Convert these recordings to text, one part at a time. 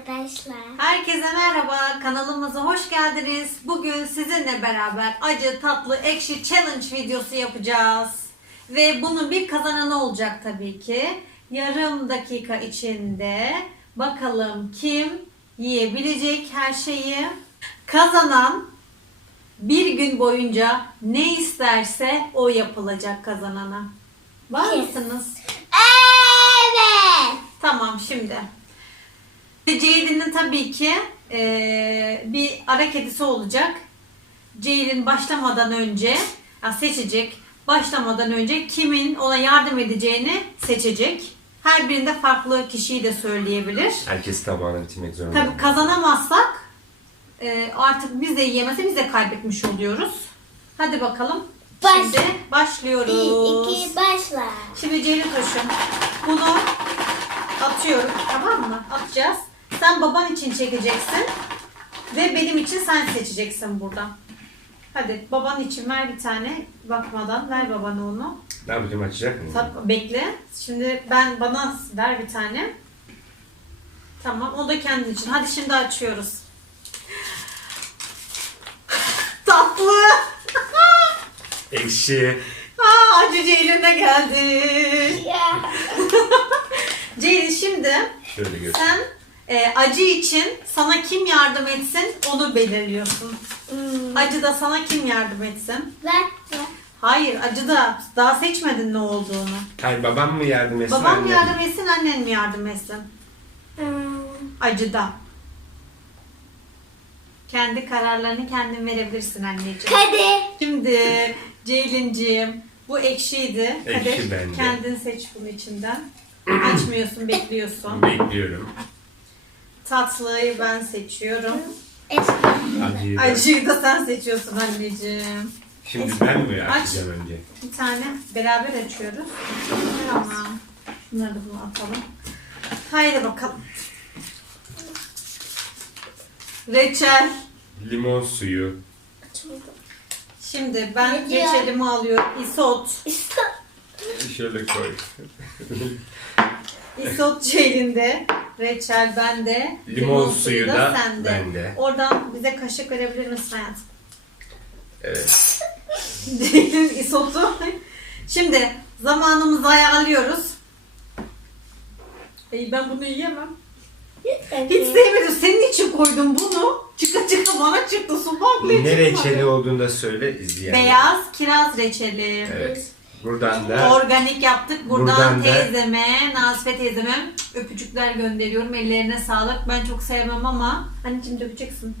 arkadaşlar. Herkese merhaba, kanalımıza hoş geldiniz. Bugün sizinle beraber acı, tatlı, ekşi challenge videosu yapacağız. Ve bunun bir kazananı olacak tabii ki. Yarım dakika içinde bakalım kim yiyebilecek her şeyi. Kazanan bir gün boyunca ne isterse o yapılacak kazanana. Var mısınız? Evet. Tamam şimdi. Ceylin'in tabii ki eee, bir ara kedisi olacak. Ceylin başlamadan önce ya seçecek. Başlamadan önce kimin ona yardım edeceğini seçecek. Her birinde farklı kişiyi de söyleyebilir. Herkes tabağını bitirmek zorunda. Tabii kazanamazsak eee, artık biz de yiyemezse biz de kaybetmiş oluyoruz. Hadi bakalım. Baş- Şimdi başlıyoruz. Bir, iki, başla. Şimdi Ceylin Taşım bunu atıyorum tamam mı? Atacağız. Sen baban için çekeceksin. Ve benim için sen seçeceksin buradan. Hadi baban için ver bir tane. Bakmadan ver babana onu. Ne yapacağım açacak mı? Tat- bekle. Şimdi ben bana ver bir tane. Tamam o da kendin için. Hadi şimdi açıyoruz. Tatlı. Ekşi. Aa, acı Ceylin'e geldi. Ceylin şimdi Şöyle gör. sen e, acı için sana kim yardım etsin onu belirliyorsun. Hmm. Acı da sana kim yardım etsin? Ver, ver. Hayır acı da daha seçmedin ne olduğunu. Hayır babam mı yardım etsin? Baban mı annem yardım etsin annen mi yardım etsin? Hmm. Acıda. Kendi kararlarını kendin verebilirsin anneciğim. Hadi. Şimdi Ceylinciğim bu ekşiydi. Ekşi Hadi bende. kendin seç bunun içinden. Açmıyorsun bekliyorsun. Bekliyorum. Tatlıyı ben seçiyorum. Acıyı da. Acıyı da sen seçiyorsun anneciğim. Şimdi ben mi Aç. açacağım önce? Bir tane beraber açıyoruz. Tamam. Bunları da buna atalım. Haydi bakalım. Reçel. Limon suyu. Açıldı. Şimdi ben Ne diyor? reçelimi alıyorum. Isot. Şöyle koy. Isot Ceylin'de. Reçel bende. Limon suyu da sende. bende. Oradan bize kaşık verebilir misin hayatım? Evet. Ceylin isotu. Şimdi zamanımızı ayarlıyoruz. Ey ben bunu yiyemem. Hiç sevmedim. Senin için koydum bunu. Çıka çıka bana çıktı. Su Ne reçeli olduğunu da söyle izleyelim. Beyaz kiraz reçeli. Evet. Buradan da Organik yaptık. Buradan, Buradan da- teyzeme, Nasife teyzeme öpücükler gönderiyorum. Ellerine sağlık. Ben çok sevmem ama anneciğim dökeceksin.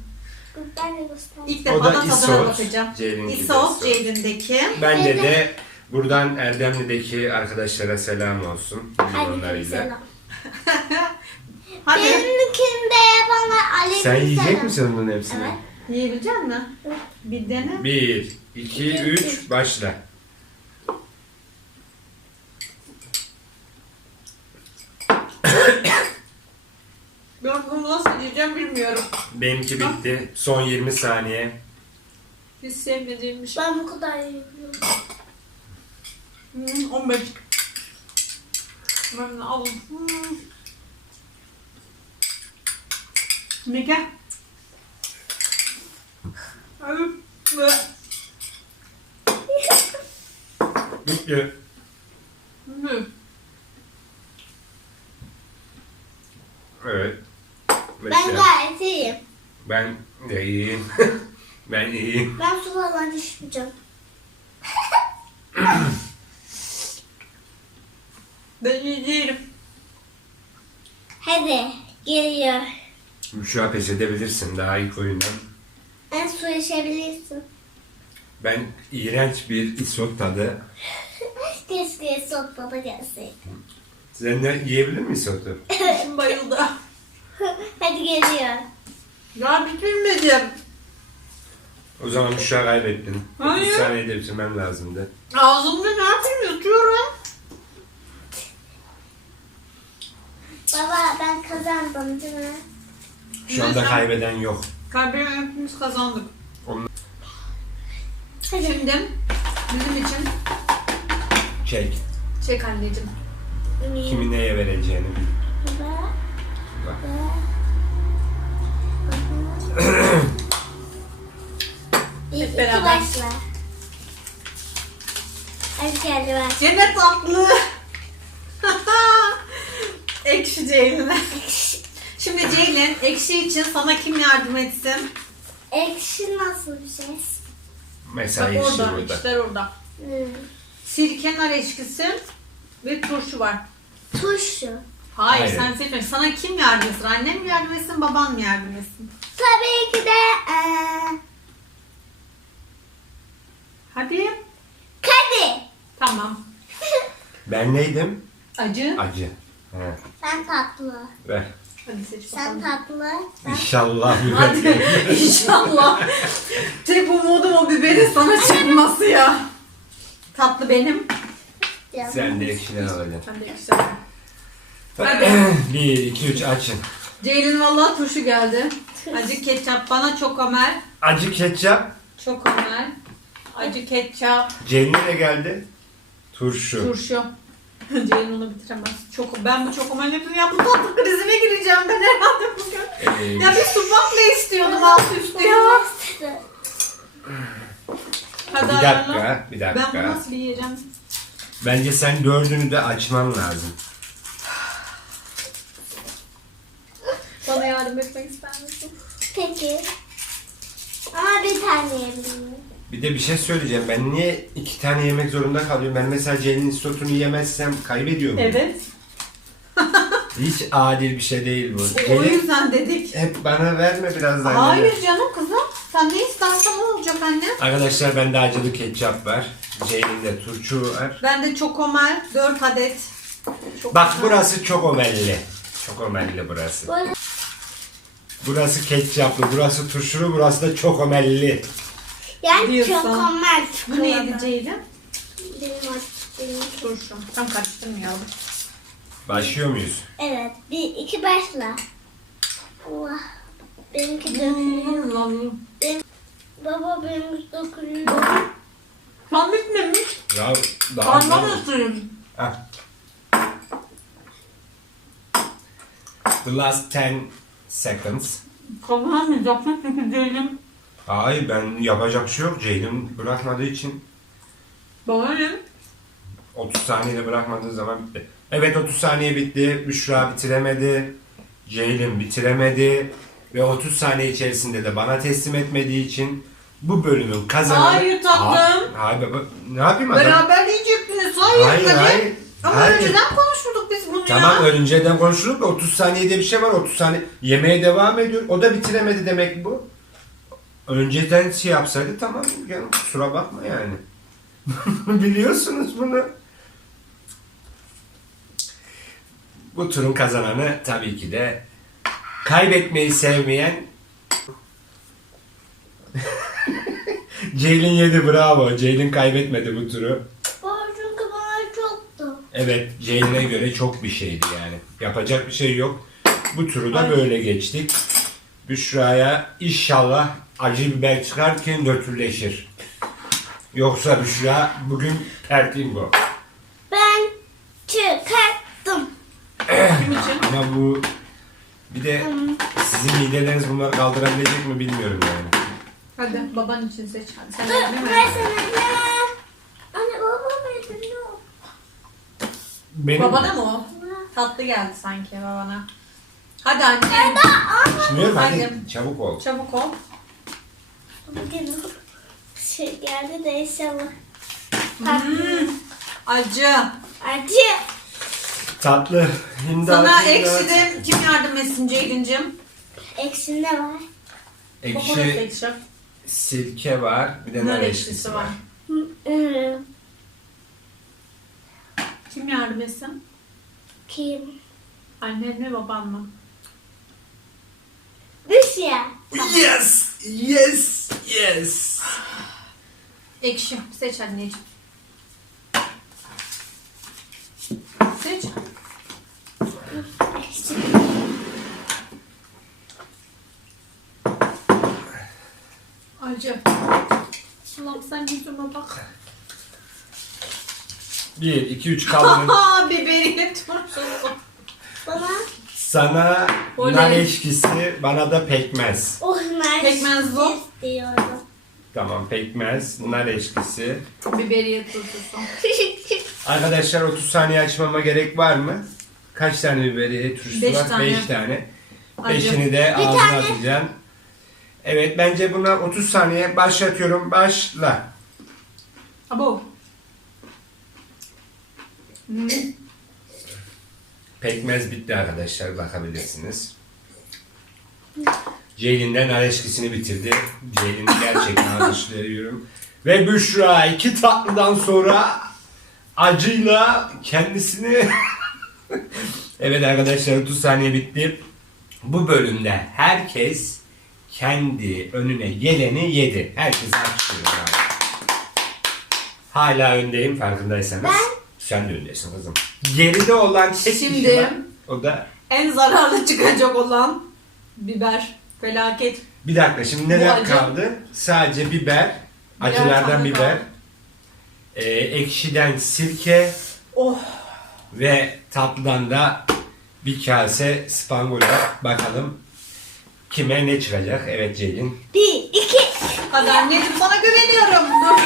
Ben de göstereyim. İlk defa da tadına isot, bakacağım. De İsot. Ceylin'deki. bende de buradan Erdemli'deki arkadaşlara selam olsun. Selam. Hadi. Benimkinde bana aleyküm Sen yiyecek selam. misin bunun hepsini? Evet. Yiyebilecek misin? Bir dene. Bir, iki, üç, başla. Ben bunu nasıl yiyeceğim bilmiyorum. Benimki bitti. Son 20 saniye. Hiç sevmediğim bir şey. Ben bu kadar yiyorum. Hmm, 15. Ben de alın. Hmm. Ne gel? Ay, ve- Bitti. Hmm. Evet. Ben Bekle. gayet iyiyim. Ben de iyiyim. ben iyiyim. Ben su falan içmeyeceğim. Ben iyi değilim. Hadi geliyor. Şu an pes edebilirsin daha ilk oyundan. En su içebilirsin. Ben iğrenç bir isot tadı. Keşke sofrada gelseydi. Sen de yiyebilir misin isotu? Bayıldı. Geliyor. Ya bitirmedim. O zaman şu an kaybettin. Hayır. 30 saniyede bitirmem lazımdı. Ağzımda ne yapayım yutuyorum. Baba ben kazandım değil mi? Şu anda kaybeden yok. Kalbime hepimiz kazandık. Hadi. Şimdi bizim için Çek. çek anneciğim. Kimi neye vereceğini bil. Baba. Bak. Baba. Hep beraber. başla. Hadi kendi başla. Cennet tatlı. Ekşi Ceylin'e. Şimdi Ceylin, ekşi için sana kim yardım etsin? Ekşi nasıl bir şey? Mesela Bak yeşil orada, burada. içler orada. Hmm. Sirke, eşkisi ve turşu var. Turşu. Hayır, Hayır. sen seçme. Sana kim yardım etsin? Annem mi yardım etsin, baban mı yardım etsin? Tabii ki de eee Hadi. kedi. Tamam. Ben neydim? Acı. Acı. He, Sen tatlı. ver. Hadi seç Sen bakalım. tatlı. Ben İnşallah Hadi inşallah. Tek umudum o biberin sana çıkması ya. Tatlı benim. Sen de ekşiden alacaksın. Sen de ekşi. Hadi. Bir, iki, üç açın. Ceylin vallahi turşu geldi. Acı ketçap bana çok ömer. Acı ketçap. Çok ömer. Acı ketçap. Ceylin ne geldi? Turşu. Turşu. Ceylin onu bitiremez. Çok, ben bu çok ömer yapıyorum. Ya bu tatlı krizime gireceğim ben herhalde bugün. Ee, Ya bir supakla istiyordum alt üstü ya. Hadi bir ayarla. dakika, bir Ben bunu dakika. nasıl yiyeceğim? Bence sen dördünü de açman lazım. Bana yardım etmek ister misin? Peki. Ama bir tane yiyebilirim. Bir de bir şey söyleyeceğim. Ben niye iki tane yemek zorunda kalıyorum? Ben mesela Ceylin'in istotunu yemezsem kaybediyor muyum? Evet. Hiç adil bir şey değil bu. O Ceylin yüzden dedik. hep bana verme biraz daha. Hayır canım kızım. Sen ne istersen o olacak anne. Arkadaşlar bende acılı ketçap var. Ceylin'de turşu var. Ben de çokomer 4 adet. Çok Bak burası çok omelli. Çok omelli burası. Böyle Burası ketçaplı, burası turşulu, burası da çok omelli. yani çok komel Bu neydi Ceylin? Benim aç- benim. Turşu. Tam karıştırmayalım. Başlıyor muyuz? Evet. Bir, iki başla. Allah. Benimki dökülüyor. Baba benimki dökülüyor. Tam bitmemiş. Ya daha Parmağını ısırayım. Heh. The last 10 seconds. Kazanamayacaksın çünkü Ceylin. Hayır ben yapacak bir şey yok. Ceylin bırakmadığı için Bana ne? 30 saniyede bırakmadığı zaman bitti. Evet 30 saniye bitti. Büşra bitiremedi. Ceylin bitiremedi. Ve 30 saniye içerisinde de bana teslim etmediği için bu bölümün kazananı... Hayır tatlım. Ha- hayır baba. Ne yapayım adam? Beraber yiyecektiniz. Hayır, Hayır hayır. Ama hayır. önceden konuşurduk biz bunu Tamam ya. önceden konuşulup da 30 saniyede bir şey var 30 saniye yemeğe devam ediyor. O da bitiremedi demek bu. Önceden şey yapsaydı tamam canım kusura bakma yani. Biliyorsunuz bunu. Bu turun kazananı tabii ki de kaybetmeyi sevmeyen Ceylin yedi bravo. Ceylin kaybetmedi bu turu. Baba çünkü bana çoktu. Evet, Ceylin'e göre çok bir şeydi yani. Yapacak bir şey yok. Bu turu da böyle geçtik. Büşra'ya inşallah acı biber çıkar ki nötrleşir. Yoksa Büşra bugün pertin bu. Ben çıkarttım. Ama bu bir de sizin mideleriniz bunları kaldırabilecek mi bilmiyorum yani. Hadi baban için seç. Sen Dur? versene. Anne baba veriyor. Benim Babana mı o? Tatlı geldi sanki babana. Hadi anne. Düşünüyorum hadi Hadi. çabuk ol. Çabuk ol. Bugün şey geldi de inşallah. Hmm, acı. Acı. Tatlı. Şimdi Sana acı, ekşide kim yardım etsin Ceylin'cim? Eksinde var. Ekşi ekşi. sirke var. Bir de Nar nar ekşisi ekşisi var. var. Hı, Kim yardım etsin? Kim? Annen mi baban mı? Büşra. Yes! Yes! Yes! Ekşi. Seç anneciğim. Seç. Ekşi. Acı. Allah'ım sen yüzüme bak. 1, 2, 3 kaldırın. Aa biberi turşusu. Bana Sana Oley. nar eşkisi, bana da pekmez. oh nerede Pekmez bu. istiyorum. Tamam pekmez, nar eşkisi. Biberiye turşusu. Arkadaşlar 30 saniye açmama gerek var mı? Kaç tane biberiye turşusu Beş var? tane. 5 tane. Acı. Beşini de Bir ağzına tane. atacaksın. Evet bence buna 30 saniye başlatıyorum. Başla. Abo. Pekmez bitti arkadaşlar bakabilirsiniz. Ceylin'den nar eşkisini bitirdi. Ceylin'i gerçekten alkışlıyorum. Ve Büşra iki tatlıdan sonra acıyla kendisini... evet arkadaşlar 30 saniye bitti. Bu bölümde herkes kendi önüne geleni yedi. Herkes alkışlıyor. Hala öndeyim farkındaysanız. Ben- Sen de öndesin kızım. Geride olan kişi Şimdi- var. O da En zararlı çıkacak olan biber. Felaket. bir dakika şimdi neler acı. kaldı? Sadece biber, acılardan biber, kaldı. e, ekşiden sirke Oh. ve tatlıdan da bir kase spangola. Bakalım kime ne çıkacak? Evet Ceylin. Bir, iki. Hadi anneciğim sana güveniyorum. Dur.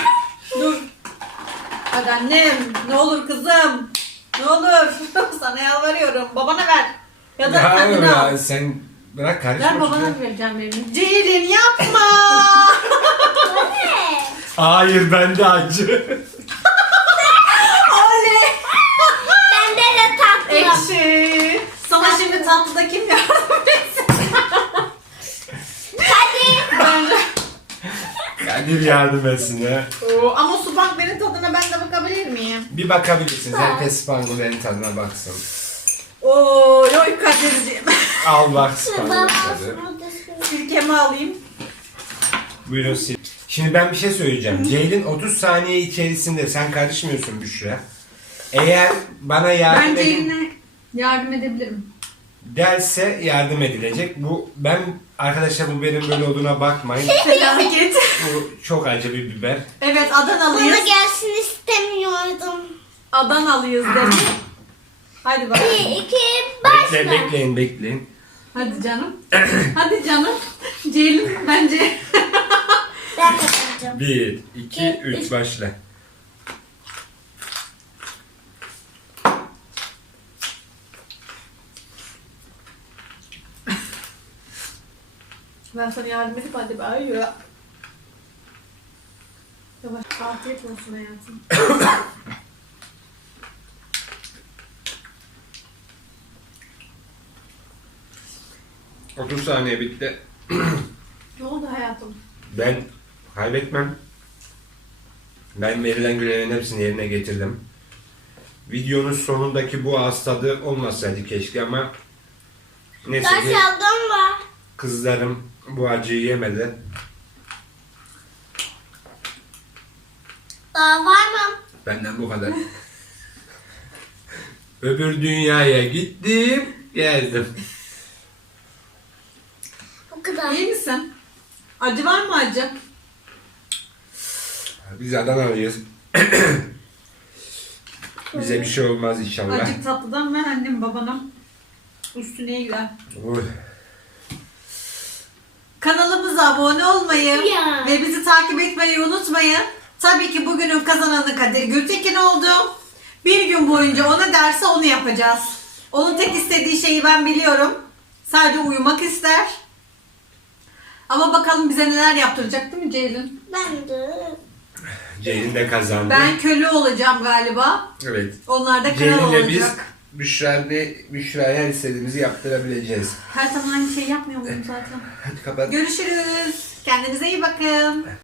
Hadi annem. Ne olur kızım. Ne olur. sana yalvarıyorum. Babana ver. Ya da Ya, kendine ya, al. sen bırak karışma. Ver babana vereceğim benim. Ceylin yapma. Evet. Hayır bende acı. Oley. Bende de tatlı. Ekşi. Sana şimdi tatlıda kim yardım etsin? Hadi. Bence. Kadir yardım etsin ha. Oo, ama benim tadına ben de bakabilir miyim? Bir bakabilirsiniz. Herkes spangoların tadına baksın. Oo, yoy Kadir'ciğim. Al bak spangoların tadı. Sirkemi alayım. Buyurun sil. Şimdi ben bir şey söyleyeceğim. Ceylin 30 saniye içerisinde sen karışmıyorsun Büşra. Eğer bana yardım Ben edin Ceylin'e yardım edebilirim. Derse yardım edilecek. Bu ben arkadaşlar bu benim böyle olduğuna bakmayın. Felaket. Bu çok acı bir biber. evet Bana Adanalıyız. gelsin istemiyordum. Adanalıyız dedim. Hadi Bir, bakalım. iki, başla. Bekle, bekleyin bekleyin. Hadi canım. Hadi canım. Ceylin bence. Ben kazanacağım. 1, 2, İki, 3 üç. başla. Ben sana yardım edip hadi ben yürü. Yavaş. Afiyet olsun hayatım. 30 saniye bitti. Ne oldu hayatım? Ben kaybetmem. Ben verilen görevlerin hepsini yerine getirdim. Videonun sonundaki bu ağız tadı olmasaydı keşke ama neyse Taş ki aldım var. kızlarım bu acıyı yemedi. Daha var mı? Benden bu kadar. Öbür dünyaya gittim, geldim. Bu kadar. İyi misin? Acı var mı acı? Biz Adanalıyız. Bize bir şey olmaz inşallah. Acık tatlıdan ver annem babana. Üstüne gider. Uy. Kanalımıza abone olmayı Ya. ve bizi takip etmeyi unutmayın. Tabii ki bugünün kazananı Kadir Gültekin oldu. Bir gün boyunca ona derse onu yapacağız. Onun tek istediği şeyi ben biliyorum. Sadece uyumak ister. Ama bakalım bize neler yaptıracak değil mi Ceylin? Ben de. Ceylin de kazandı. Ben köle olacağım galiba. Evet. Onlar da kral Ceylin'le olacak. Biz Büşra'ya her istediğimizi yaptırabileceğiz. Her zaman aynı şeyi yapmıyor muyum zaten? Hadi kapat. Görüşürüz. Kendinize iyi bakın.